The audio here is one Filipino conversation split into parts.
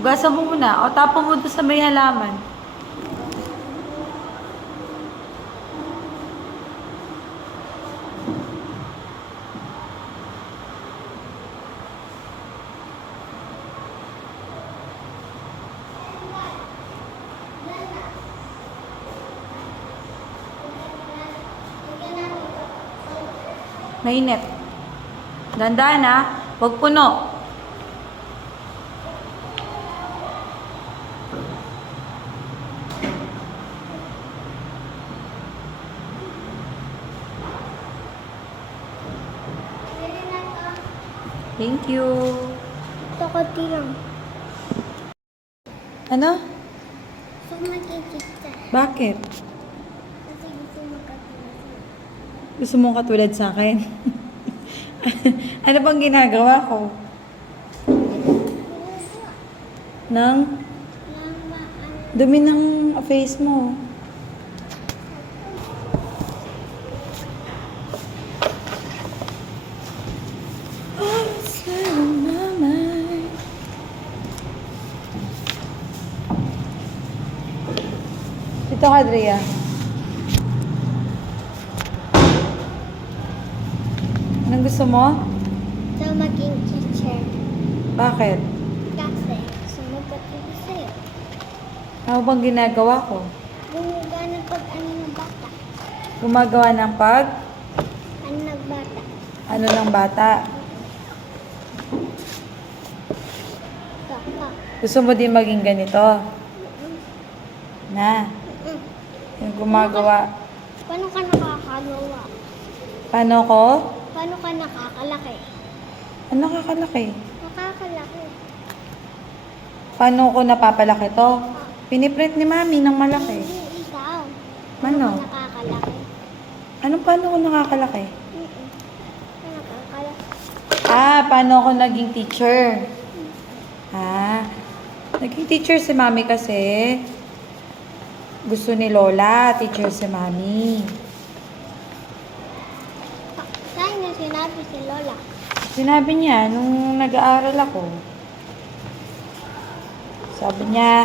Hugasan mo muna. O tapon mo doon sa may halaman. Mainit. Dandan ha. Huwag puno. Thank you. Ito konti lang. Ano? Gusto ko mag-i-pizza. Bakit? Kasi gusto magkatulad. Gusto mong katulad sa akin? Ano bang ginagawa ko? Nang dumi ng face mo. Ito ka, Adria. Anong gusto mo? Ito maging teacher. Bakit? Kasi sumugot ko sa'yo. Ano bang ginagawa ko? Gumuga ng pag-ano ng bata. Gumagawa ng pag? Ano ng bata? Ano ng bata? Kaka. Gusto mo din maging ganito? Na? Yung gumagawa. Paano ka nakakagawa? Paano ko? Paano ka nakakalaki? Ano nakakalaki? Nakakalaki. Paano ko napapalaki to? Piniprint ni Mami ng malaki. Hindi ikaw. Ano? Ka nakakalaki? Anong paano ko nakakalaki? Nakakalaki. Paano ako naging teacher? Naging teacher si Mami kasi gusto ni Lola, teacher si Mami. Saan niya sinabi si Lola? Sinabi niya nung nag-aaral ako. Sabi niya,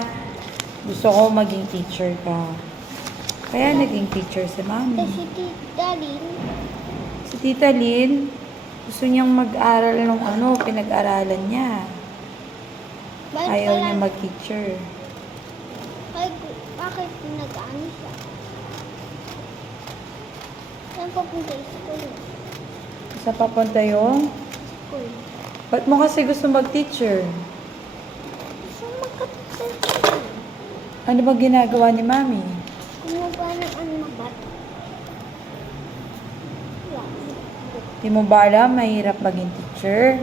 gusto ko maging teacher ka. Kaya naging teacher si Mami. Si Tita Lynn. Si Tita Lynn, gusto niyang mag-aral ng pinag-aralan niya. Ayaw niya mag-teacher. Bakit nag-ano siya? Saan papunta yung school? Sa papunta yung? School. Ba't mo kasi gusto mag-teacher? Gusto magka-teacher. Ano ba ginagawa ni Mami? Kumuha ng ano na bata. Di mo ba alam, mahirap maging teacher?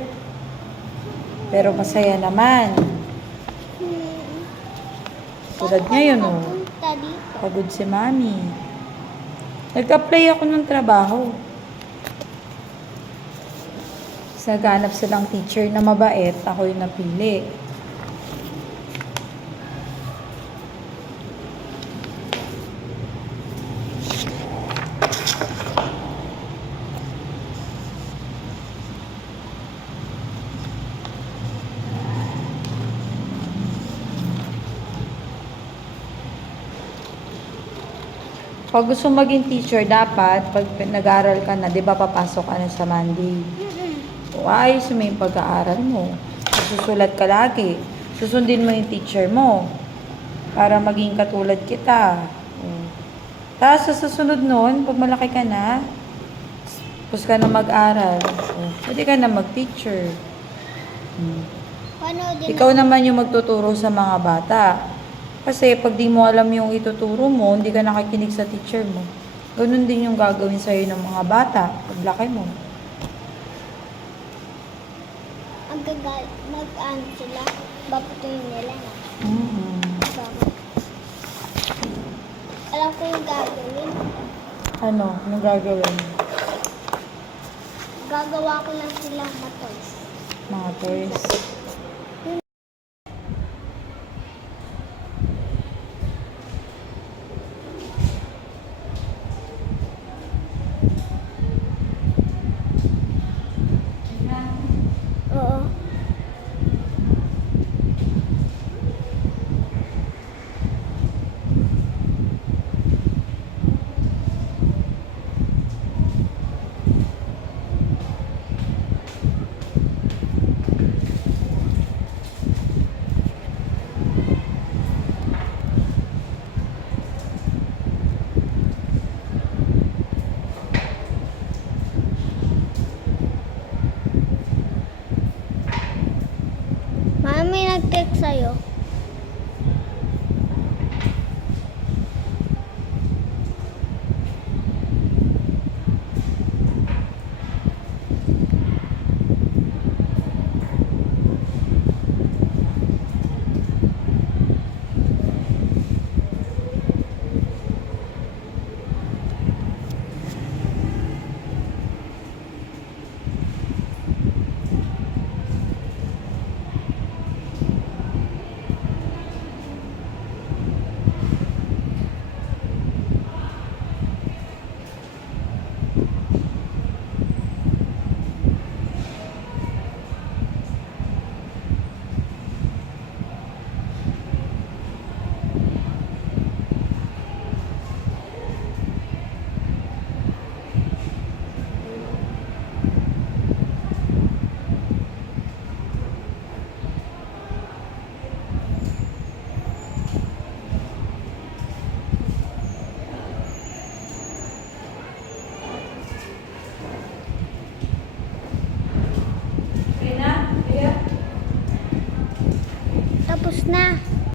Pero masaya naman. Tulad ngayon, Papunta dito. pagod si Mami. Nag-apply ako ng trabaho. Naghanap silang teacher na mabait, ako yung napili. Pag gusto maging teacher, dapat, pag nag-aaral ka na, di ba papasok ka na sa Monday? O ayos mo yung pag-aaral mo. Susulat ka lagi. Susundin mo yung teacher mo. Para maging katulad kita. Tapos sa susunod nun, pag malaki ka na, tapos ka na mag-aral. Pwede ka na mag-teacher. Ikaw naman yung magtuturo sa mga bata. Kasi pag di mo alam yung ituturo mo, hindi ka nakikinig sa teacher mo. Ganun din yung gagawin sa'yo ng mga bata pag laki mo. Mag-ano sila, baputuin nila na. Alam ko yung gagawin. Ano? Anong gagawin? Gagawa ko lang silang matoys. Mga toys. Oo. nag-text sa'yo?